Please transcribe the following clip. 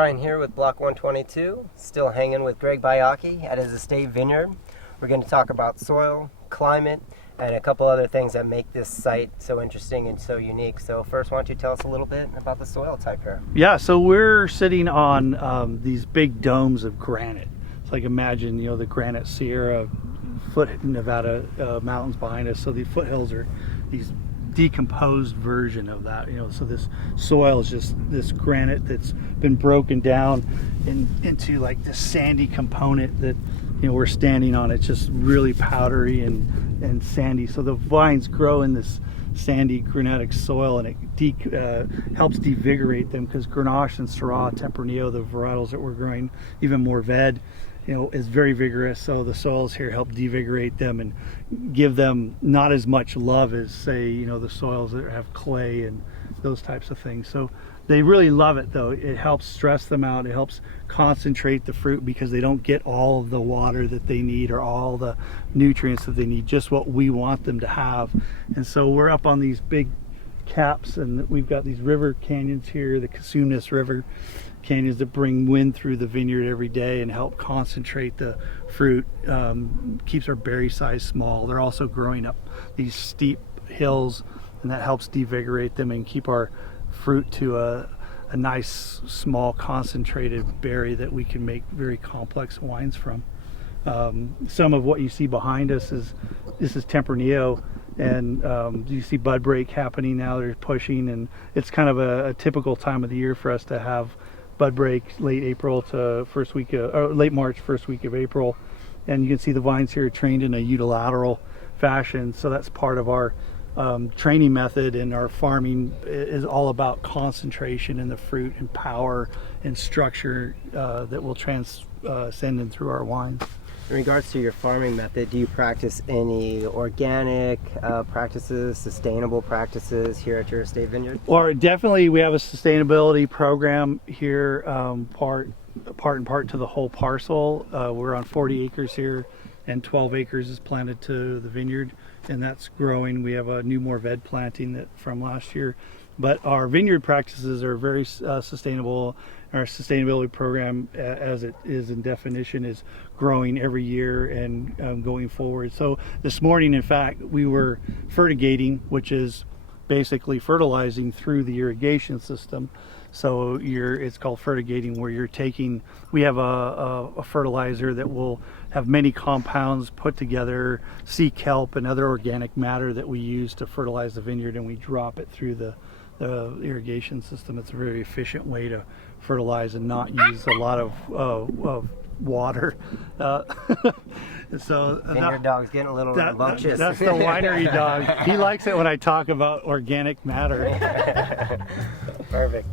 Brian here with Block122, still hanging with Greg Baiocchi at his estate vineyard. We're going to talk about soil, climate, and a couple other things that make this site so interesting and so unique. So first, why don't you tell us a little bit about the soil type here? Yeah, so we're sitting on these big domes of granite. It's like, imagine, the granite Sierra Nevada mountains behind us. So the foothills are these decomposed version of that, so this soil is just this granite that's been broken down into like this sandy component that we're standing on. It's just really powdery and sandy, so the vines grow in this sandy granitic soil, and it helps devigorate them, because Grenache and Syrah, Tempranillo, the varietals that we're growing, even Mourvèdre, is very vigorous. So the soils here help devigorate them and give them not as much love as, say, the soils that have clay and those types of things. So they really love it, though. It helps stress them out. It helps concentrate the fruit, because they don't get all of the water that they need or all the nutrients that they need, just what we want them to have. And so we're up on these big caps, and we've got these river canyons here, the Cosumnes River canyons, that bring wind through the vineyard every day and help concentrate the fruit, keeps our berry size small. They're also growing up these steep hills, and that helps devigorate them and keep our fruit to a nice small concentrated berry that we can make very complex wines from. Some of what you see behind us is Tempranillo, and you see bud break happening now. They're pushing, and it's kind of a typical time of the year for us to have bud break, late April to late March, first week of April. And you can see the vines here are trained in a unilateral fashion, so that's part of our training method. And our farming is all about concentration in the fruit and power and structure that will transcend in through our wines. In regards to your farming method, do you practice any organic practices, sustainable practices here at your estate vineyard? Well, definitely we have a sustainability program here, part and part to the whole parcel. We're on 40 acres here, and 12 acres is planted to the vineyard, and that's growing. We have a new Mourvèdre planting from last year. But our vineyard practices are very sustainable. Our sustainability program, as it is in definition, is growing every year and going forward. So this morning, in fact, we were fertigating, which is basically fertilizing through the irrigation system. So it's called fertigating, where we have a fertilizer that will have many compounds put together, sea kelp and other organic matter that we use to fertilize the vineyard, and we drop it through the irrigation system. It's a very efficient way to fertilize and not use a lot of water. So Vineyard dog's getting a little rambunctious. That's the winery dog. He likes it when I talk about organic matter. Perfect.